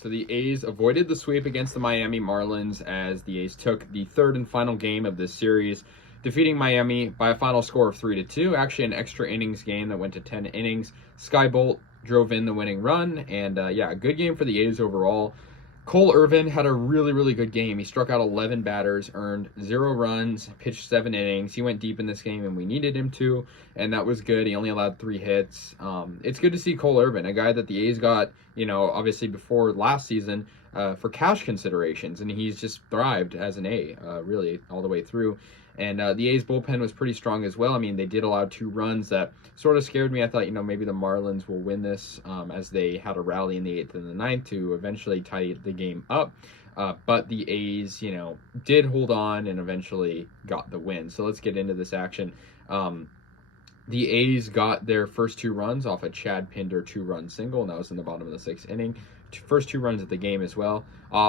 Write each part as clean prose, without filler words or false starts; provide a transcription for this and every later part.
so the A's avoided the sweep against the Miami Marlins as the A's took the third and final game of this series, defeating Miami by a final score of 3-2. Actually, an extra innings game that went to 10 innings. Sky Bolt drove in the winning run, and yeah, a good game for the A's overall. Cole Irvin had a really, really good game. He struck out 11 batters, earned 0 runs, pitched 7 innings. He went deep in this game, and we needed him to, and that was good. He only allowed 3 hits. It's good to see Cole Irvin, a guy that the A's got, obviously before last season for cash considerations, and he's just thrived as an A, really, all the way through. And the A's bullpen was pretty strong as well. I mean, they did allow 2 runs that sort of scared me. I thought, maybe the Marlins will win this as they had a rally in the 8th and the 9th to eventually tie the game up. But the A's, did hold on and eventually got the win. So let's get into this action. The A's got their first 2 runs off a Chad Pinder 2-run single, and that was in the bottom of the 6th inning. First 2 runs of the game as well.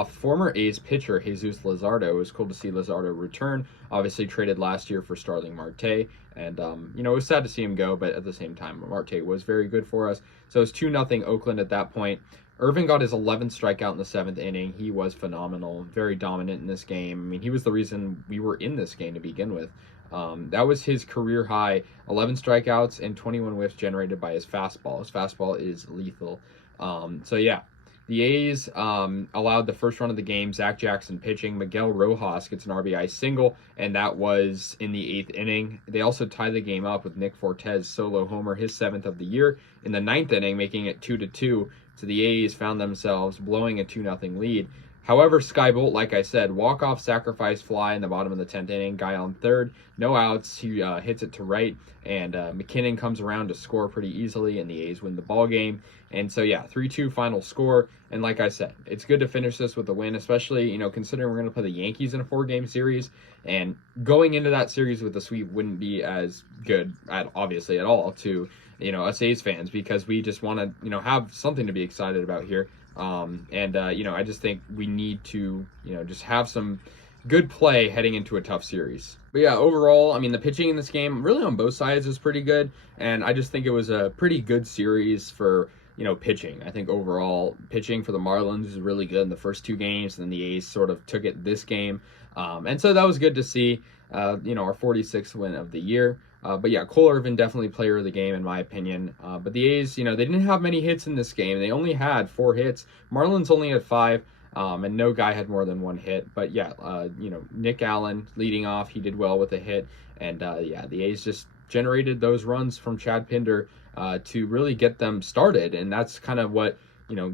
Former A's pitcher Jesus Luzardo. It was cool to see Luzardo return. Obviously traded last year for Starling Marte, and it was sad to see him go, but at the same time, Marte was very good for us. So it's 2-0 Oakland at that point. Irvin got his 11th strikeout in the 7th inning. He was phenomenal, very dominant in this game. I mean, he was the reason we were in this game to begin with. That was his career high, 11 strikeouts and 21 whiffs generated by his fastball. His fastball is lethal. So yeah, the A's allowed the first run of the game. Zach Jackson pitching. Miguel Rojas gets an RBI single, and that was in the 8th inning. They also tied the game up with Nick Fortes solo homer, his 7th of the year, in the 9th inning, making it 2-2. So the A's found themselves blowing a 2-0 lead. However, Sky Bolt, like I said, walk-off sacrifice fly in the bottom of the 10th inning, guy on third, no outs, he hits it to right, and McKinnon comes around to score pretty easily, and the A's win the ball game. And so, yeah, 3-2 final score, and like I said, it's good to finish this with a win, especially, considering we're going to play the Yankees in a 4-game series, and going into that series with a sweep wouldn't be as good, obviously, at all to, us A's fans, because we just want to, have something to be excited about here. I just think we need to, just have some good play heading into a tough series. But yeah, overall, I mean, the pitching in this game, really on both sides, was pretty good. And I just think it was a pretty good series for, pitching. I think overall, pitching for the Marlins was really good in the first 2 games, and then the A's sort of took it this game. And so that was good to see, our 46th win of the year. But yeah, Cole Irvin definitely player of the game in my opinion. But the A's, they didn't have many hits in this game. They only had 4 hits. Marlins only had 5, and no guy had more than 1 hit. But yeah, Nick Allen leading off, he did well with a hit. And yeah, the A's just generated those runs from Chad Pinder to really get them started. And that's kind of what,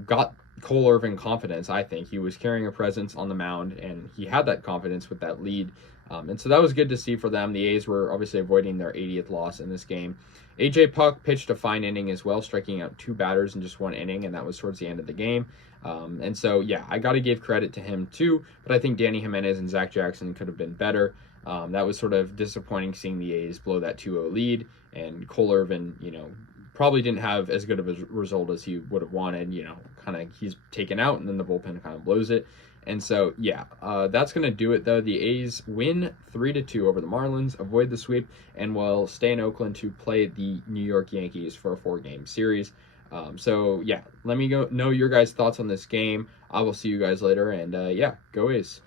got Cole Irvin confidence, I think. He was carrying a presence on the mound, and he had that confidence with that lead. And so that was good to see for them. The A's were obviously avoiding their 80th loss in this game. A.J. Puck pitched a fine inning as well, striking out 2 batters in just 1 inning, and that was towards the end of the game. And so, yeah, I got to give credit to him too, but I think Danny Jimenez and Zach Jackson could have been better. That was sort of disappointing seeing the A's blow that 2-0 lead, and Cole Irvin, probably didn't have as good of a result as he would have wanted. Kind of he's taken out, and then the bullpen kind of blows it. And so, yeah, that's going to do it, though. The A's win 3-2 over the Marlins, avoid the sweep, and will stay in Oakland to play the New York Yankees for a 4-game series. So, yeah, let me know your guys' thoughts on this game. I will see you guys later, and, yeah, go A's.